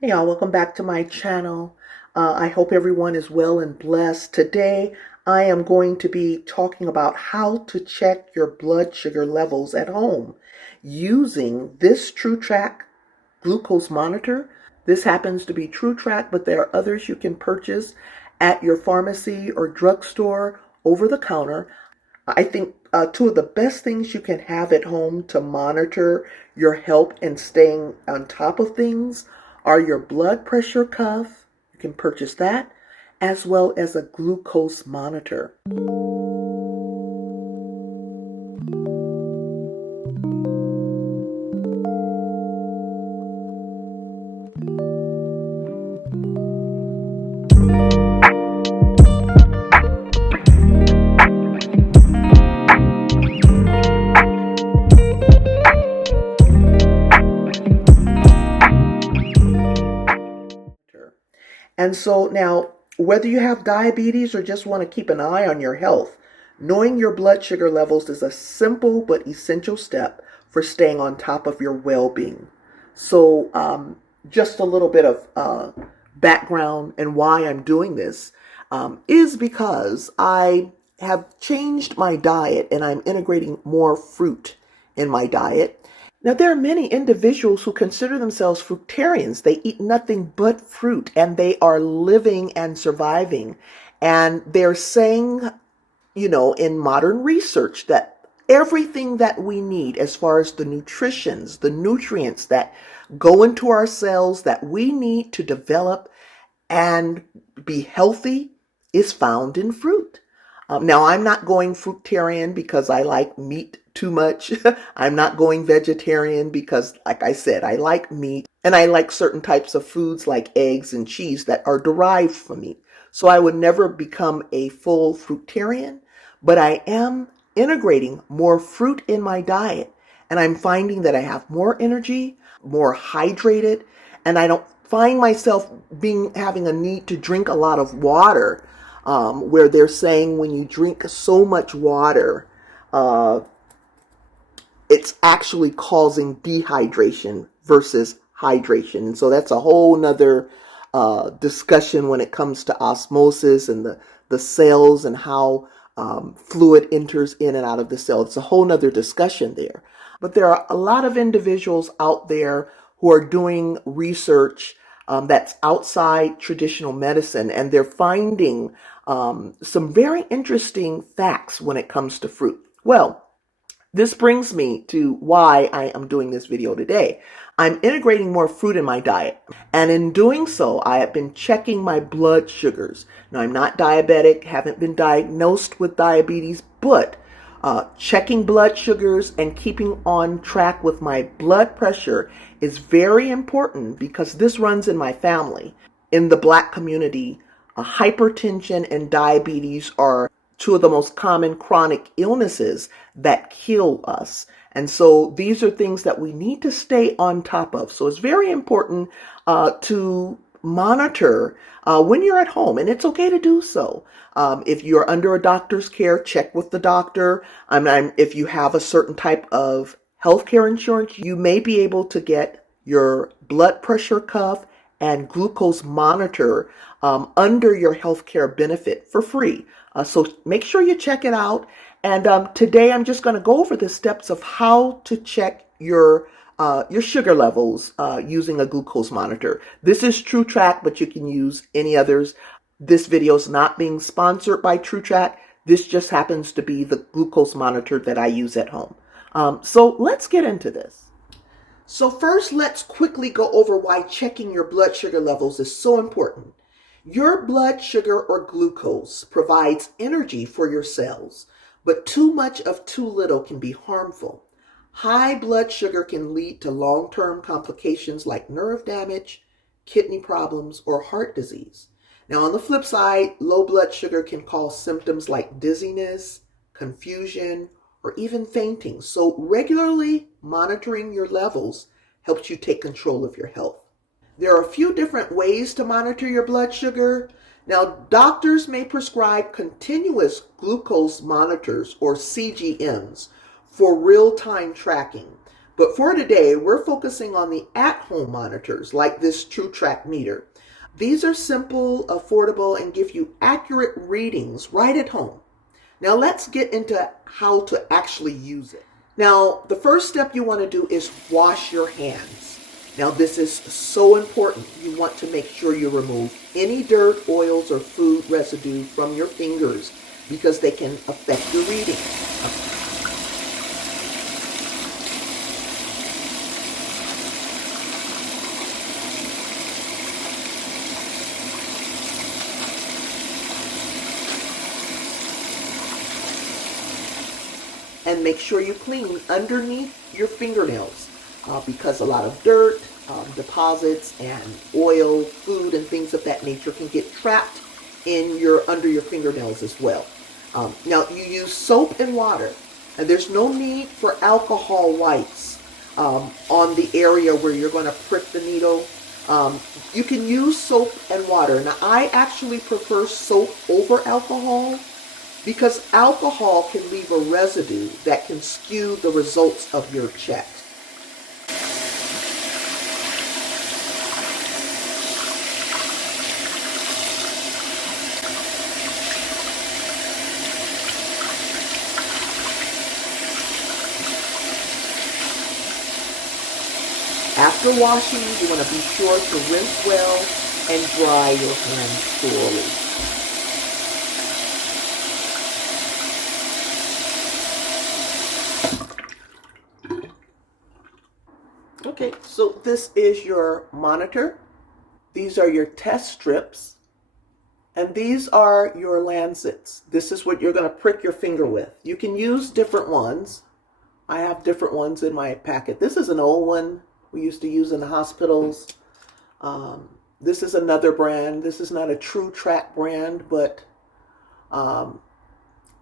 Hey y'all, welcome back to my channel. I hope everyone is well and blessed. Today, I am going to be talking about how to check your blood sugar levels at home using this TrueTrack glucose monitor. This happens to be TrueTrack, but there are others you can purchase at your pharmacy or drugstore over the counter. I think two of the best things you can have at home to monitor your health and staying on top of things are your blood pressure cuff. You can purchase that, as well as a glucose monitor. And so now, whether you have diabetes or just want to keep an eye on your health, knowing your blood sugar levels is a simple but essential step for staying on top of your well-being. So, just a little bit of background and why I'm doing this is because I have changed my diet and I'm integrating more fruit in my diet. Now, there are many individuals who consider themselves fruitarians. They eat nothing but fruit and they are living and surviving. And they're saying, in modern research that everything that we need as far as the nutrients that go into our cells that we need to develop and be healthy is found in fruit. Now, I'm not going fruitarian because I like meat too much. I'm not going vegetarian because, like I said, I like meat and I like certain types of foods like eggs and cheese that are derived from meat. So I would never become a full fruitarian, but I am integrating more fruit in my diet. And I'm finding that I have more energy, more hydrated, and I don't find myself having a need to drink a lot of water, where they're saying when you drink so much water, uh, it's actually causing dehydration versus hydration. And so that's a whole nother discussion when it comes to osmosis and the cells and how fluid enters in and out of the cell. It's a whole nother discussion there. But there are a lot of individuals out there who are doing research that's outside traditional medicine, and they're finding some very interesting facts when it comes to fruit. Well, this brings me to why I am doing this video today. I'm integrating more fruit in my diet, and in doing so, I have been checking my blood sugars. Now, I'm not diabetic, haven't been diagnosed with diabetes, but checking blood sugars and keeping on track with my blood pressure is very important because this runs in my family. In the Black community, hypertension and diabetes are two of the most common chronic illnesses that kill us. And so these are things that we need to stay on top of. So it's very important to monitor when you're at home, and it's okay to do so. If you're under a doctor's care, check with the doctor. If you have a certain type of healthcare insurance, you may be able to get your blood pressure cuff and glucose monitor under your healthcare benefit for free. So make sure you check it out. And today I'm just going to go over the steps of how to check your sugar levels using a glucose monitor. This is TrueTrack, but you can use any others. This video is not being sponsored by TrueTrack. This just happens to be the glucose monitor that I use at home. So let's get into this. So first, let's quickly go over why checking your blood sugar levels is so important. Your blood sugar or glucose provides energy for your cells, but too much of too little can be harmful. High blood sugar can lead to long-term complications like nerve damage, kidney problems, or heart disease. Now, on the flip side, low blood sugar can cause symptoms like dizziness, confusion, or even fainting. So regularly monitoring your levels helps you take control of your health. There are a few different ways to monitor your blood sugar. Now, doctors may prescribe continuous glucose monitors or CGMs for real-time tracking. But for today, we're focusing on the at-home monitors like this TrueTrack meter. These are simple, affordable, and give you accurate readings right at home. Now let's get into how to actually use it. Now, the first step you want to do is wash your hands. Now this is so important. You want to make sure you remove any dirt, oils, or food residue from your fingers because they can affect your reading. And make sure you clean underneath your fingernails because a lot of dirt, deposits, and oil, food, and things of that nature can get trapped in under your fingernails as well. Now you use soap and water, and there's no need for alcohol wipes on the area where you're going to prick the needle. You can use soap and water. Now I actually prefer soap over alcohol, because alcohol can leave a residue that can skew the results of your check. After washing, you want to be sure to rinse well and dry your hands thoroughly. Okay, so this is your monitor. These are your test strips. And these are your lancets. This is what you're going to prick your finger with. You can use different ones. I have different ones in my packet. This is an old one we used to use in the hospitals. This is another brand. This is not a TrueTrack brand, but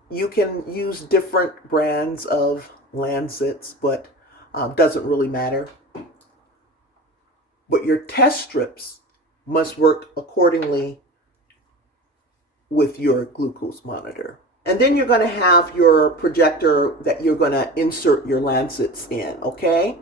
you can use different brands of lancets, but doesn't really matter. But your test strips must work accordingly with your glucose monitor. And then you're going to have your projector that you're going to insert your lancets in, okay?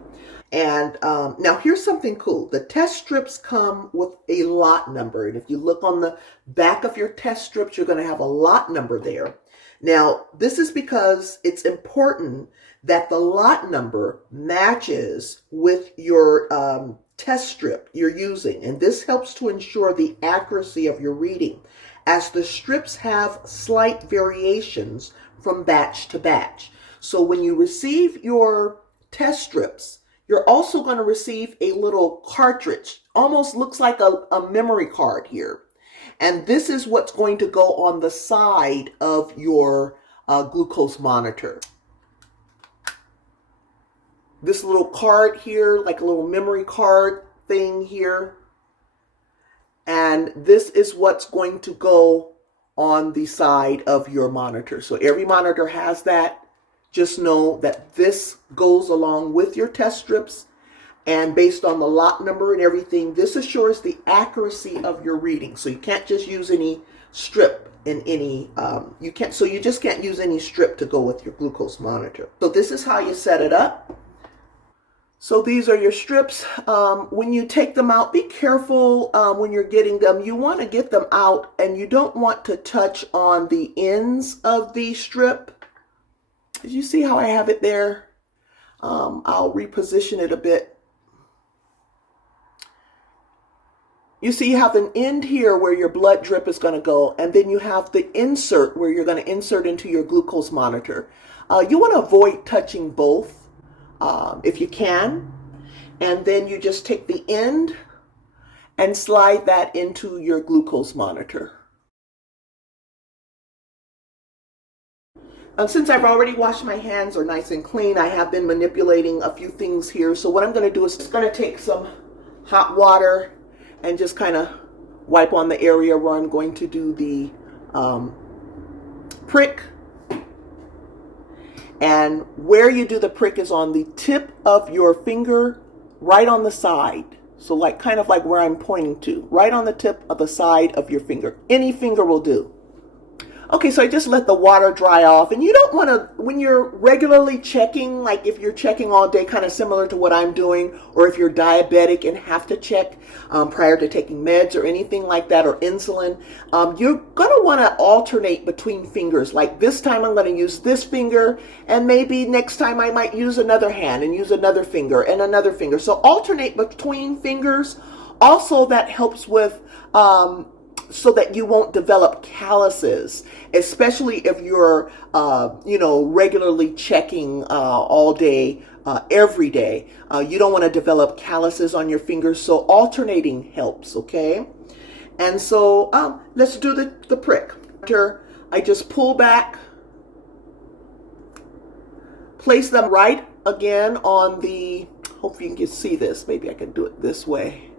And now here's something cool. The test strips come with a lot number. And if you look on the back of your test strips, you're going to have a lot number there. Now, this is because it's important that the lot number matches with your test strip you're using. And this helps to ensure the accuracy of your reading, as the strips have slight variations from batch to batch. So when you receive your test strips, you're also going to receive a little cartridge, almost looks like a memory card here. And this is what's going to go on the side of your glucose monitor. This little card here, like a little memory card thing here. And this is what's going to go on the side of your monitor. So every monitor has that. Just know that this goes along with your test strips. And based on the lot number and everything, this assures the accuracy of your reading. So you can't just use any strip in any, you just can't use any strip to go with your glucose monitor. So this is how you set it up. So these are your strips. When you take them out, be careful when you're getting them. You want to get them out and you don't want to touch on the ends of the strip. Did you see how I have it there? I'll reposition it a bit. You see you have an end here where your blood drip is going to go, and then you have the insert where you're going to insert into your glucose monitor. You want to avoid touching both. If you can, and then you just take the end and slide that into your glucose monitor. Since I've already washed my hands are nice and clean, I have been manipulating a few things here. So what I'm going to do is just going to take some hot water and just kind of wipe on the area where I'm going to do the prick. And where you do the prick is on the tip of your finger, right on the side. So like kind of like where I'm pointing to, right on the tip of the side of your finger. Any finger will do. Okay, so I just let the water dry off. And you don't want to, when you're regularly checking, like if you're checking all day, kind of similar to what I'm doing, or if you're diabetic and have to check prior to taking meds or anything like that, or insulin, you're going to want to alternate between fingers. Like this time I'm going to use this finger, and maybe next time I might use another hand and use another finger and another finger. So alternate between fingers. Also, that helps with so that you won't develop calluses, especially if you're, regularly checking all day, every day. You don't want to develop calluses on your fingers, so alternating helps, okay? And so let's do the prick. I just pull back, place them right again on the, hopefully you can see this, maybe I can do it this way.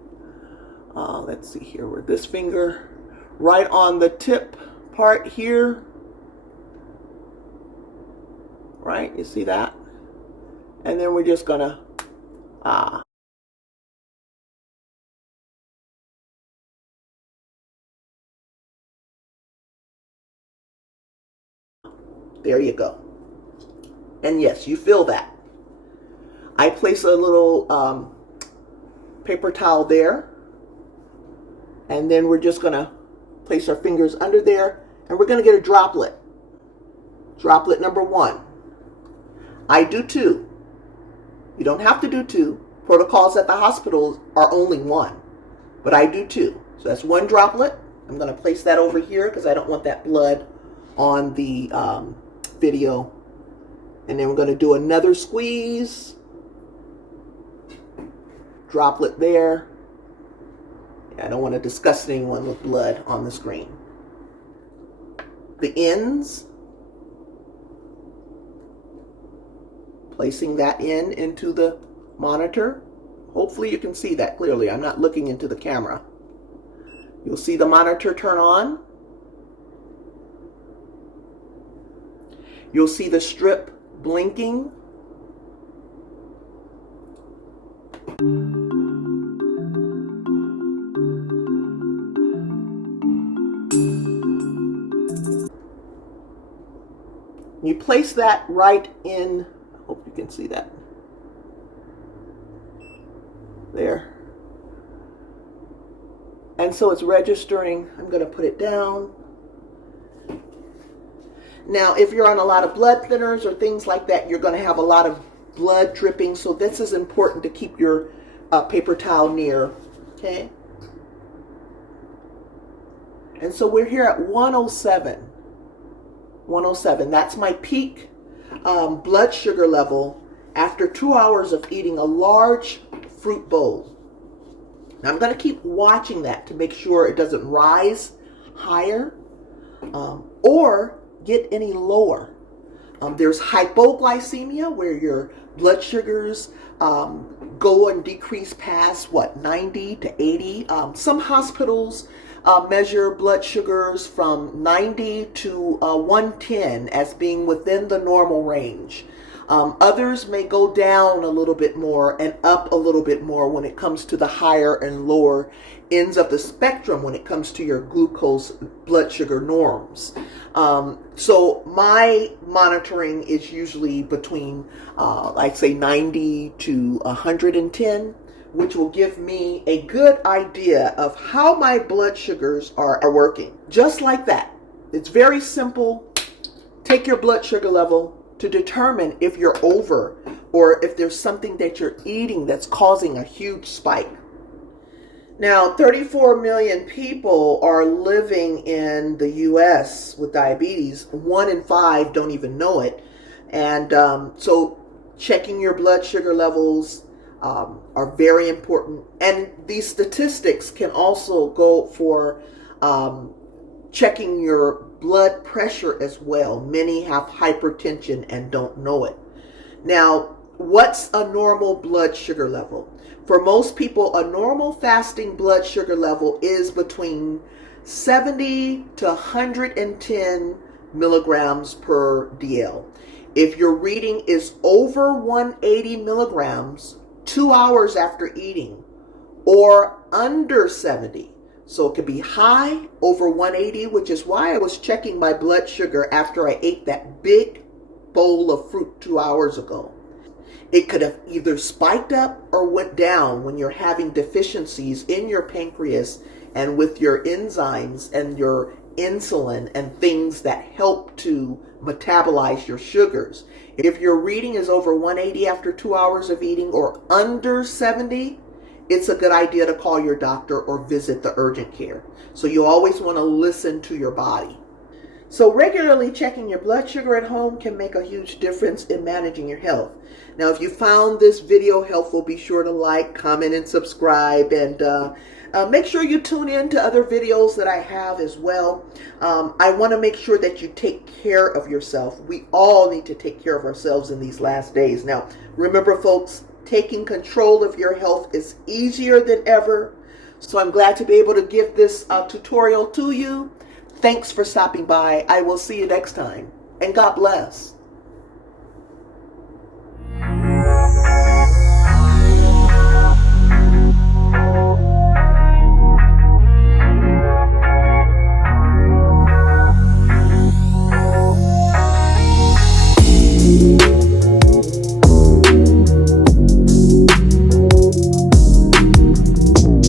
Let's see here, where this finger, right on the tip part here, right, you see that? And then we're just gonna, there you go. And yes, you feel that. I place a little paper towel there, and then we're just gonna place our fingers under there, and we're gonna get a droplet. Droplet number 1. I do 2. You don't have to do 2. Protocols at the hospitals are only 1, but I do 2. So that's 1 droplet. I'm gonna place that over here because I don't want that blood on the video. And then we're gonna do another squeeze. Droplet there. I don't want to disgust anyone with blood on the screen. The ends, placing that into the monitor. Hopefully you can see that clearly. I'm not looking into the camera. You'll see the monitor turn on. You'll see the strip blinking. You place that right in, I hope you can see that. There. And so it's registering. I'm going to put it down. Now, if you're on a lot of blood thinners or things like that, you're going to have a lot of blood dripping. So this is important to keep your paper towel near. Okay. And so we're here at 107. 107. That's my peak blood sugar level after 2 hours of eating a large fruit bowl. Now I'm going to keep watching that to make sure it doesn't rise higher or get any lower. There's hypoglycemia, where your blood sugars go and decrease past 90 to 80. Some hospitals measure blood sugars from 90 to 110 as being within the normal range. Others may go down a little bit more and up a little bit more when it comes to the higher and lower ends of the spectrum when it comes to your glucose blood sugar norms. So my monitoring is usually between, I'd say 90 to 110, which will give me a good idea of how my blood sugars are working. Just like that. It's very simple. Take your blood sugar level to determine if you're over or if there's something that you're eating that's causing a huge spike. Now, 34 million people are living in the U.S. with diabetes. 1 in 5 don't even know it. And so checking your blood sugar levels are very important. And these statistics can also go for checking your blood pressure as well. Many have hypertension and don't know it. Now, what's a normal blood sugar level? For most people, a normal fasting blood sugar level is between 70 to 110 milligrams per DL. If your reading is over 180 milligrams 2 hours after eating, or under 70, So it could be high over 180, which is why I was checking my blood sugar after I ate that big bowl of fruit 2 hours ago. It could have either spiked up or went down when you're having deficiencies in your pancreas and with your enzymes and your insulin and things that help to metabolize your sugars. If your reading is over 180 after 2 hours of eating or under 70, it's a good idea to call your doctor or visit the urgent care. So you always want to listen to your body. So regularly checking your blood sugar at home can make a huge difference in managing your health. Now, if you found this video helpful, be sure to like, comment, and subscribe, and make sure you tune in to other videos that I have as well. I want to make sure that you take care of yourself. We all need to take care of ourselves in these last days. Now, remember, folks, taking control of your health is easier than ever. So I'm glad to be able to give this tutorial to you. Thanks for stopping by. I will see you next time, and God bless.